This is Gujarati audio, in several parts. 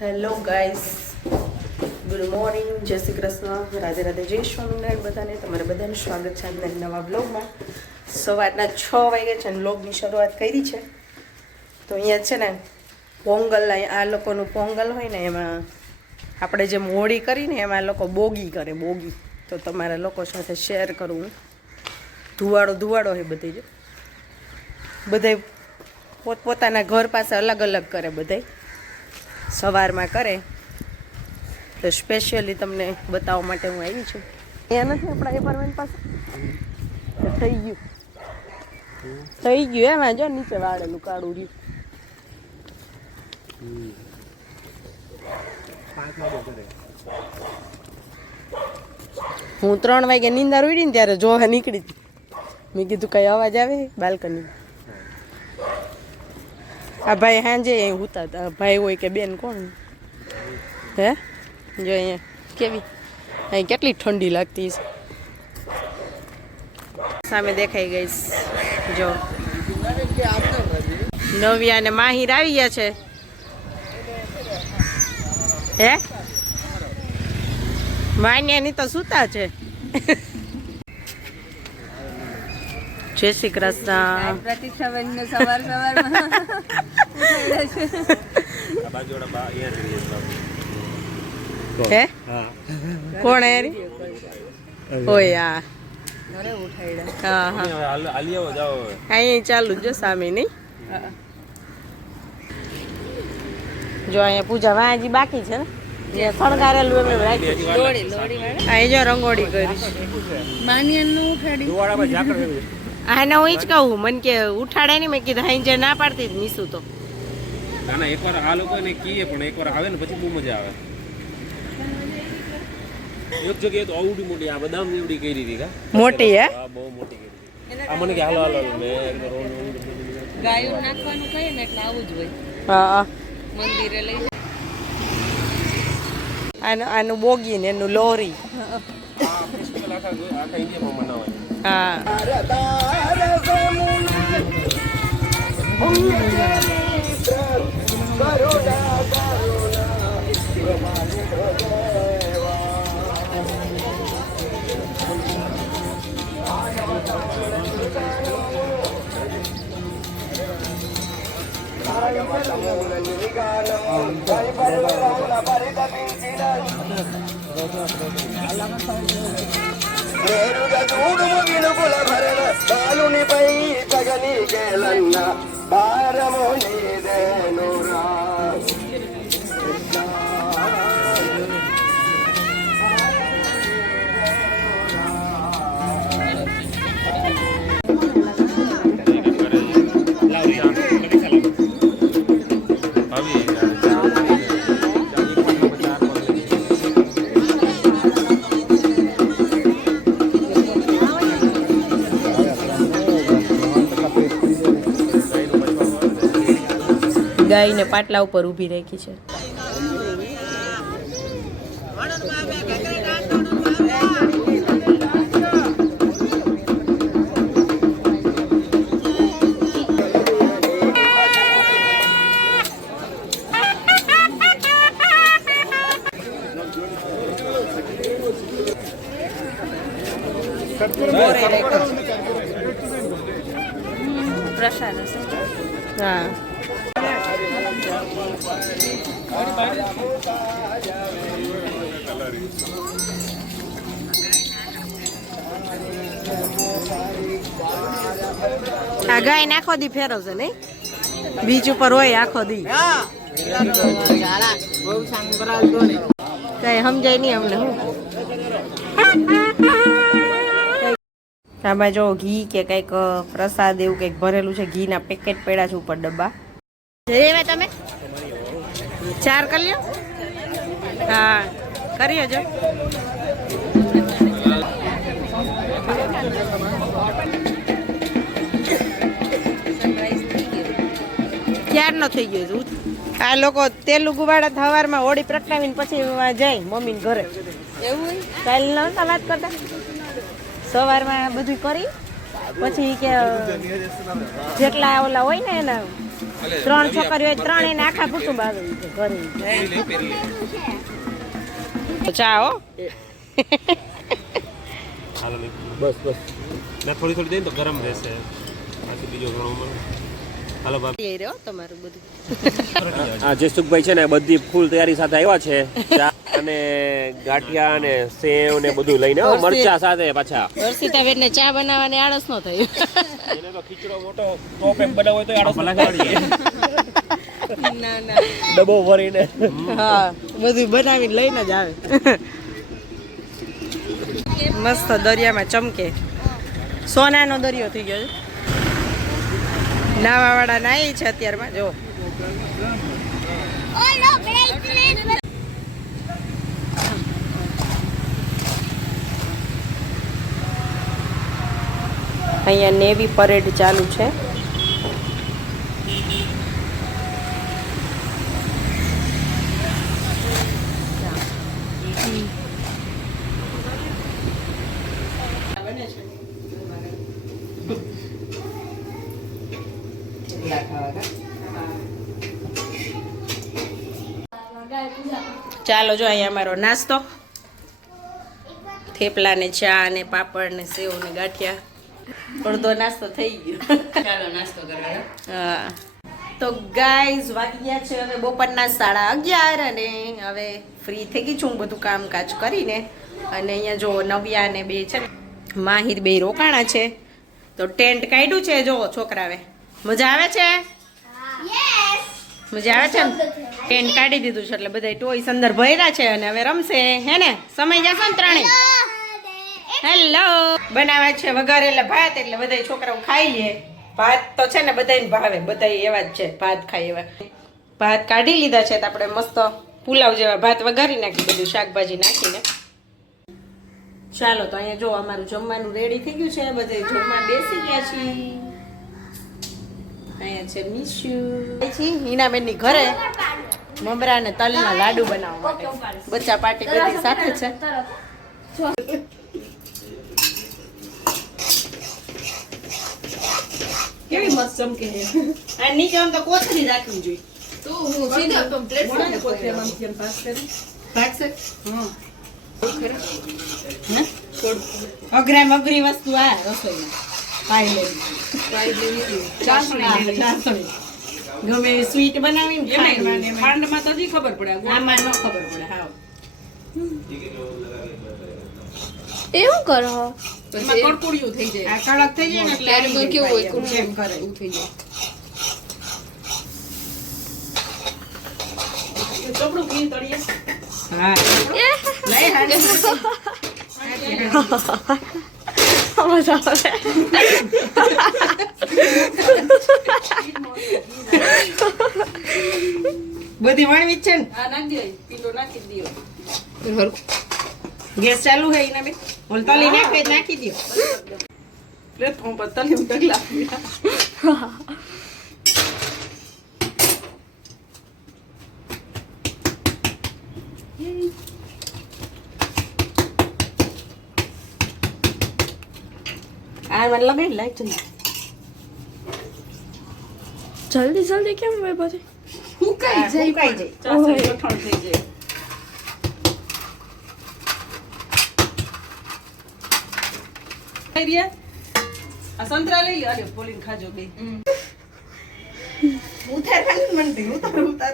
હેલો ગાઈસ, ગુડ મોર્નિંગ, જય શ્રી કૃષ્ણ, રાધે રાધે, જય સ્વામિનારાયણ. બધાને તમારે બધાનું સ્વાગત છે આજના નવા બ્લોગમાં. સવારના 6 વાગે છે અને બ્લોગની શરૂઆત કરી છે. તો અહીંયા છે ને પોંગલ, આ લોકોનું પોંગલ હોય ને એમાં આપણે જેમ હોળી કરીને એમાં લોકો બોગી કરે, બોગી. તો તમારા લોકો સાથે શેર કરું હું. ધુવાડો હોય બધી જ, બધે પોતપોતાના ઘર પાસે અલગ અલગ કરે, બધે સવારમાં કરે. તો સ્પેશિયલી તમને બતાવવા માટે હું આવી છું. અહીંયા નથી આપણા એપાર્ટમેન્ટ પાસે થઈ ગયું એમાં જો નીચે વાળેલું કાળું રહ્યું. હું 3 વાગે નીંદર ઉડી ને ત્યારે જોવા નીકળી હતી. મેં કીધું કઈ અવાજ આવે બાલ્કની. આ ભાઈ સાંજે ઉતા હતા. ભાઈ હોય કે બેન કોણ હે? જો અહીંયા કેવી અહીં કેટલી ઠંડી લાગતી છે. સામે દેખાઈ ગઈ જો નવ્યા ને માહિર આવી ગયા છે. હે માન્યાની તો સૂતા છે. જય શ્રી કૃષ્ણ. પ્રતિક્ષાબેન ને સવાર હે કોણ હેરી હોય? હા અહીં ચાલુ જો સામે નહીં. જો અહીંયા પૂજા વાંજી બાકી છે ને, શણગારેલું એમ અહીં જો રંગોળી કરી. હા હું જ કહું, મને કે ઉઠાડે નહીં. મેં કીધું હાઈ જે ના પાડતી મીસું તો ના એકવાર આ લોકોને કીએ પણ એકવાર આવે ને પછી બહુ મજા આવે. એક જગ્યાએ તો આવડી મોટી આ બદામ જેવડી કરી હતી કા મોટી. હે હા બહુ મોટી કરી હતી. આ મને કે હાલો મે ગાયું નાખવાનું કહીએ ને એટલે આવું જ હોય. હા મંદિરે લઈ આનું બોગી ને એનું લોરી. આ ફેસ્ટિવલ આખા ઇન્ડિયામાં મનાવાય. હા ગાયને પાટલા ઉપર ઊભી રાખી છે. પ્રસાદ હા આ ગાય ને આખો દી ફેરવશે નહીં, બીજ ઉપર હોય આખો દી. કઈ સમજાય નહીં અમને. હું આમાં જો ઘી કે કઈક પ્રસાદ એવું કઈક ભરેલું છે. ઘી ના પેકેટ પડ્યા છે ઉપર ડબ્બા. જઈ તમે 4 કરી લ્યો. હા કરીએ જો. ક્યારનો થઈ ગયો. આ લોકો તેલુગુ વાળા સવારમાં હોળી પ્રગટાવીને પછી જાય મમ્મીને ઘરે. એવું કાલ નતા વાત કરતા, સવારમાં બધું કરી પછી કે જેટલા ઓલા હોય ને એના 3 છોકરીઓ હોય 3 એને આખા કુટુંબ આવે છે ઘરે ચા હો હાલો બસ બસ ના થોડી થોડી દઈને તો ગરમ રહેશે પાછી બીજો ઘણો મળે હાલો બાપી એ રહ્યો તમારું બધું આ જયસુખભાઈ છે ને બધી ફૂલ તૈયારી સાથે આવ્યા છે ચા અને ગાંઠિયા અને સેવ ને બધું લઈને મરચા સાથે પાછા હર્ષિતાબેન ને ચા બનાવવાની આળસ ન થઈ એને તો ખીચડો મોટો ટોપ એક બનાવો તો આડો ના ના ડબ્બો ભરીને હા બધું બનાવીને લઈને જ આવે મસ્ત દરિયામાં ચમકે સોનાનો દરિયો થઈ ગયો છે નાવાવાળા નાઈ છે અત્યારમાં જો અહીંયા નેવી પરેડ ચાલુ છે ચાલો જો અહીંયા અમારો નાસ્તો થેપલા ને ચા ને પાપડ ને સેવ ને ગાંઠિયા અડધો નાસ્તો થઈ ગયો ચાલો નાસ્તો કરવા હા તો ગાઈઝ વાગી ગયા છે હવે બપોરના 11:30 અને હવે ફ્રી થઈ ગઈ છું બધું કામકાજ કરીને અને અહીંયા જો નવ્યા ને બે છે ને માહિર બે રોકાણા છે તો ટેન્ટ કાઢ્યું છે જો છોકરાવે મજા આવે છે મજા આવે છે ને ટેન્ટ કાઢી દીધું છે એટલે બધા ટોયસ અંદર ભર્યા છે અને હવે રમશે હે ને સમય જશે ને ત્રણેય હેલો બનાવે છે વઘારેલા ભાત એટલે બધા છોકરાઓ ખાઈ લે ભાત તો છે ને બધાને ભાવે બધા એવા જ છે ભાત ખાય એવા ભાત કાઢી લીધા છે તો આપણે મસ્ત પુલાવ જેવા ભાત વઘારી નાખી બધું શાકભાજી નાખીને ચાલો તો અહીંયા જો અમારું જમવાનું રેડી થઈ ગયું છે બધા જમવા બેસી ગયા છીએ અહીંયા છે મીશુ હિનાબેનની ઘરે મમરા અને તલના લાડુ બનાવવા માટે બચ્ચા પાર્ટી બધી સાથે છે કેવી મસ્ત ચમકે છે આ નીચે આમ તો કોથળી રાખવી જોઈએ તો હું સીધા કમ્પ્લીટ મોઢાને કોથળીમાં આમ જેમ ભાગ કરે. ભાગશે હા અઘરામ અઘરી વસ્તુ આ રસોઈમાં પાઈ લેવી ચાસણી ગમે એવી સ્વીટ બનાવીને ખાઈ ખાંડમાં તો હજી ખબર પડે આમાં ન ખબર પડે હા એવું કરો એમાં કડકુડિયું થઈ જાય આ કડક થઈ જાય ને એટલે ત્યારે તો કેવું હોય એમ કરે એવું થઈ જાય ચોપડું ઘી તળીએ હા લઈ હાડી બધી વણવી જ છે ને આ નાખી દે પીલો નાખી દયો ગેસ ચાલુ હે એના બે ઓલ તલી નાખે નાખી દો પ્લેટફોર્મ પર તલી ડગલા આ મને લગાડી લાઈટ જલ્દી જલ્દી કેમ હોય બધી ફૂકાઈ જાય ચાસણી કઠણ થઈ જાય આ સંતરા લઈ લે અરે પોલીન ખાજો બે ઉતારવાનું મનતી ઉતારું કર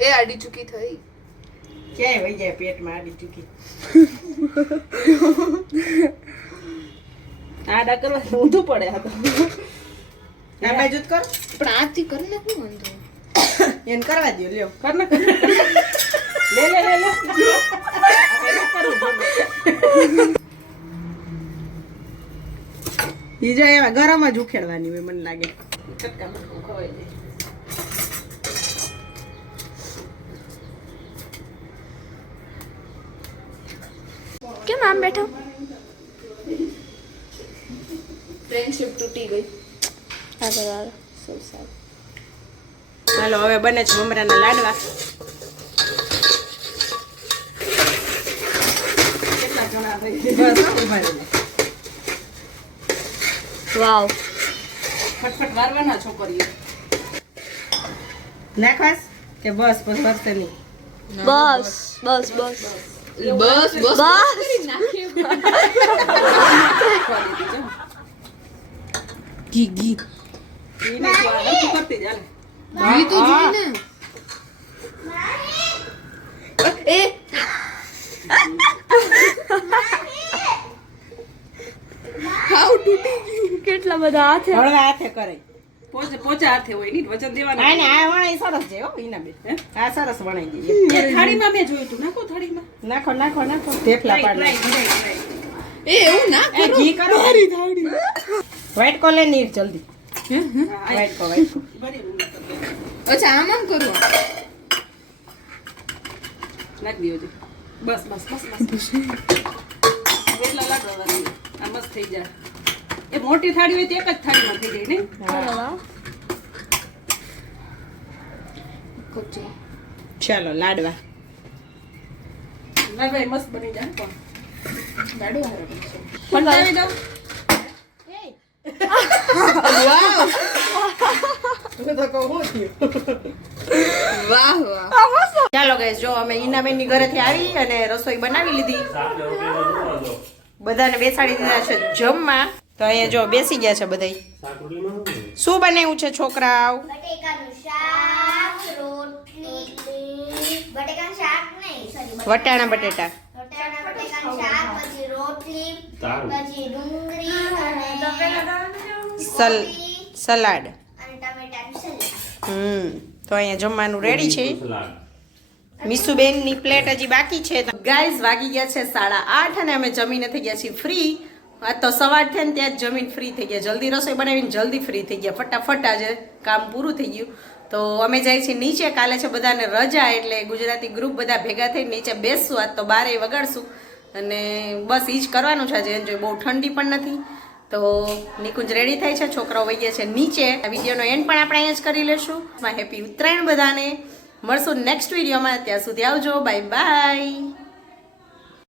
એ આડી ચૂકી થઈ ક્યાંય વહી જાય પેટમાં આડી ચૂકી આડા કરવા ઊંધું પડે આ તો આ બાજુ જ કર પણ આથી કરીને શું વાંધો એને કરવા દો લ્યો કર ને લે બીજા એવા ગરમ જ ઉખેડવાની હોય મને લાગે કટકામાં ખવાઈ જાય કેમ આમ બેઠો ફ્રેન્ડશિપ તૂટી ગઈ અરે સો સારું ચાલો હવે બને છે મમરાના લાડવા કેટલા જણા થઈ બસ ઉભા રહી વાવ ફટફટ વારવાના છોકરીઓ નાખવાસ કે બસ બસ વરસે નહીં બસ બસ બસ બસ બસ ઘી ઘી એને તો આ હરખું કરતી જ હાલે ઘી તો જોઈ ને એ હાવ તૂટી ગયું કેટલા બધા હાથે હળવા હાથે કરે પોચા હાથે હોય ની વજન દેવાના આ ને આ વણાઈ સરસ છે હો ઈના બે આ સરસ વણાઈ દઈએ થાળીમાં મેં જોયું તું નાખો થાળીમાં નાખો નાખો નાખો થેપલા પાડ એ એવું ના એ ઘી કરો વ્હાઈટ કો લે નીર જલ્દી વ્હાઈટ કો અચ્છા આમ આમ કરું નાખ દીયો જી બસ બસ બસ બસ એટલા લાડવા વાળી આ મસ્ત થઈ જાય એ મોટી થાળી હોય તો એક જ થાળીમાં થઈ જાય ને ચાલો લાડવા લાડવા મસ્ત બની જાય પણ આવી જાવ વાહ વાહ ચાલો ગાઈસ જો અમે ઈનાબેન ની ઘરેથી આવી અને રસોઈ બનાવી લીધી બધાને બેસાડી દીધા છે જમવા તો અહીંયા જો બેસી ગયા છે બધાય શું બનાવ્યું છે છોકરાઓ બટેકાનું શાક રોટલી બટેકાનું શાક નહીં સોરી વટાણા બટેટા બટેકાનું શાક પછી રોટલી પછી ડુંગળી અને સલાડ અને ટમેટાનું સલાડ તો અહીંયા જમવાનું રેડી છે મીસુબેન ની પ્લેટ હજી બાકી છે ગાઈઝ વાગી ગયા છે 8:30 અને અમે જમીને થઈ ગયા છીએ ફ્રી આ તો સવાર થયા ને ત્યાં જ જમીન ફ્રી થઈ ગયા જલ્દી રસોઈ બનાવીને જલ્દી ફ્રી થઈ ગયા ફટાફટ આજે કામ પૂરું થઈ ગયું તો અમે જાય છીએ નીચે કાલે છે બધાને રજા એટલે ગુજરાતી ગ્રુપ બધા ભેગા થઈને નીચે બેસશું આજ તો બારે વગાડશું અને બસ એ જ કરવાનું છે આજે એન્જોય બહુ ઠંડી પણ નથી તો નિકુંજ રેડી થાય છે છોકરાઓ વહી ગયા છે નીચે આ વિડીયોનો એન્ડ પણ આપણે અહીંયા જ કરી લેશું હેપી ઉત્તરાયણ બધાને મળશું નેક્સ્ટ વિડીયોમાં ત્યાં સુધી આવજો બાય બાય